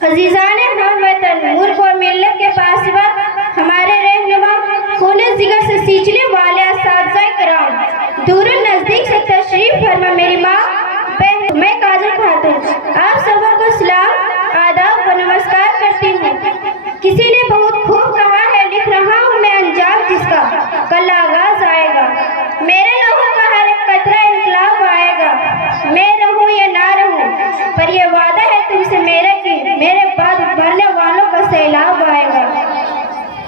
अजीज़ान हम वतन मुल्क और मिल्लत के पासवा हमारे रहनुमा खून जिगर से सींचने वाले असातिज़ाए किराम दूर नज़दीक से तशरीफ फरमा मेरी माँ बहन मैं काजल खातून आप सबों को सलाम आदाब व नमस्कार करती हूँ। किसी ने बहुत खूब कहा है, लिख रहा हूँ मैं अंजाम जिसका कल आगाज आएगा। मेरे लहू का हर एक कतरा इनकलाब आएगा। मैं रहूँ या ना रहूँ पर यह वादा है तुमसे मेरे बाद मरने वालों का सैलाब आएगा।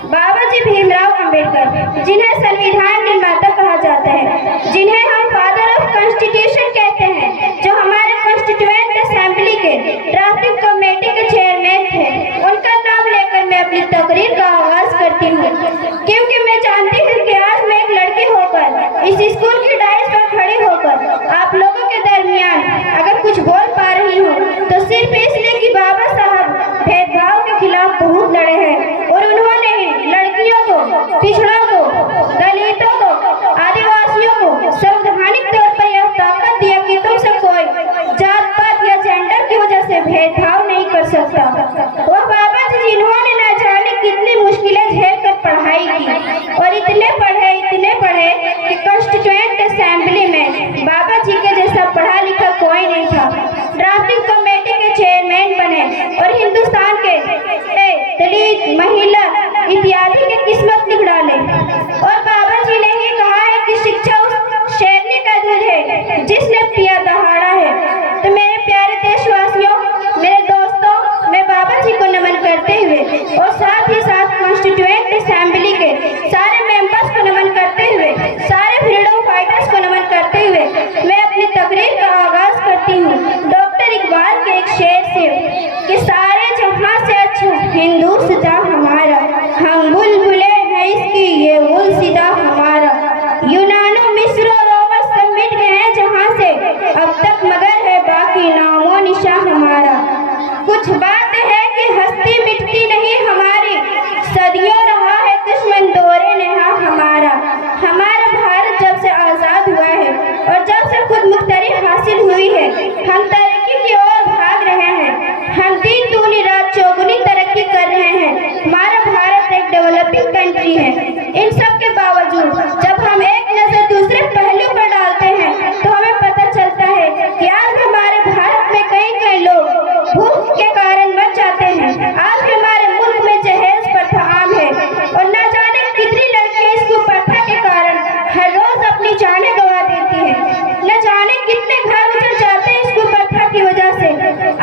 बाबा जी भीमराव अंबेडकर, जिन्हें संविधान निर्माता कहा जाता है, जिन्हें हम फादर ऑफ कॉन्स्टिट्यूशन कहते हैं, जो हमारे कॉन्स्टिट्यूएंट असेंबली के ड्राफ्टिंग कमेटी के चेयरमैन थे, उनका नाम लेकर मैं अपनी तकरीर का आगाज करती हूँ, क्योंकि मैं जानती हूँ कि आज मैं एक लड़की होकर इस स्कूल की डाइस पर खड़ी होकर आप लोगों के दरमियान अगर कुछ बोल पा रही हूँ तो सिर्फ इसलिए कि बाबा साहब भेदभाव के खिलाफ बहुत लड़े हैं और उन्होंने लड़कियों को, पिछड़ों को, दलितों को, आदिवासियों को संवैधानिक तौर पर यह ताकत दिया कि तुमसे कोई जात पात या जेंडर की वजह से भेदभाव नहीं कर सकता। वह बाबा जी जिन्होंने न जाने कितनी मुश्किलें झेल कर पढ़ाई की और इतने पढ़े कि कॉन्स्टिट्यूएंट असेंबली में बाबा जी के जैसा पढ़ा लिखा कोई नहीं था। ड्राफ्टिंग कमेटी के चेयरमैन बने और हिंदुस्तान के दलित, महिला इत्यादि की किस्मत लिख डाले। और बाबा जी ने ही कहा है कि शिक्षा उस शेरनी का दूध है जिसने पिया दहाड़ा है। तो मेरे प्यारे देशवासियों, मेरे दोस्तों, मैं बाबा जी को नमन करते हुए और साथ ही साथ कॉन्स्टिट्यूएंट असेंबली के सारे मेंबर्स को नमन करते हुए, सारे फ्रीडम फाइटर्स को नमन करते हुए मैं अपनी तकरीर का आगाज करती हूँ डॉक्टर इकबाल के एक शेर से कि सारे जहां से अच्छा हिंदुस्तां हमारा, हम बुलबुले हैं इसकी ये गुलसिदा हमारा। यूनानो मिस्र और रोमन सब मिट गए हैं जहां से अब तक, मगर है बाकी नामो निशा हमारा। कुछ बात है कि हस्ती मिटती नहीं हमारी, सदियों रहा है दुश्मन दौरे नेहा हमारा। हमारा भारत जब से आजाद हुआ है और जब से खुद मुख्तरी हासिल हुई है, हम तरक्की की ओर भाग रहे हैं। हम दिन दूनी रात चौगुनी तरक्की कर रहे हैं। हमारा भारत एक डेवलपिंग कंट्री है। इन सब के बावजूद जब हम एक नजर दूसरे पहलू पर डालते हैं तो हमें पता चलता है कि आज हमारे भारत में कई लोग भूख के कारण मर जाते हैं। आज हमारे मुल्क में जहेज प्रथा आम है और न जाने कितनी लड़कियां इस कुप्रथा के कारण हर रोज अपनी जानें गंवा देती है। न जाने कितने घर उजड़ जाते हैं इस कुप्रथा की वजह से।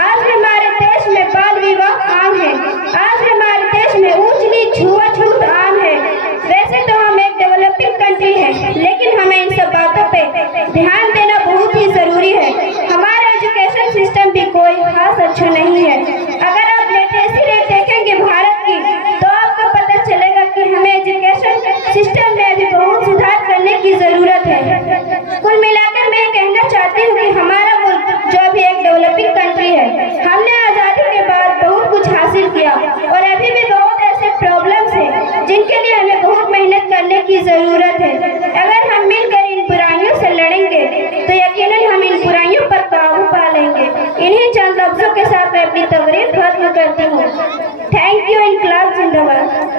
आज हमारे देश में बाल विवाह आम है। आज हमारे देश में ऊंच नीच छुआछूत आम है। वैसे तो हम एक डेवलपिंग कंट्री है, लेकिन हमें इन सब बातों पे ध्यान देना बहुत ही जरूरी है। हमारा एजुकेशन सिस्टम भी कोई खास अच्छा नहीं है। अगर आप लिटरेसी रेट देखेंगे भारत की तो आपको पता चलेगा कि हमें एजुकेशन सिस्टम में अभी बहुत सुधार करने की जरूरत है। कुल मिलाकर मैं कहना चाहती हूँ कि हमारा मुल्क जो अभी एक डेवलपिंग कंट्री है, हमने आज़ादी के बाद बहुत कुछ हासिल किया और अभी भी बहुत ऐसे प्रॉब्लम्स हैं जिनके लिए हमें बहुत मेहनत करने की जरूरत है। अगर हम मिलकर इन बुराइयों से लड़ेंगे तो यकीनन हम इन बुराइयों पर काबू पा लेंगे। इन्हीं चंद लफ्जों के साथ मैं अपनी तकरीर खत्म करती हूँ। Thank you. इनकलाब जिंदाबाद।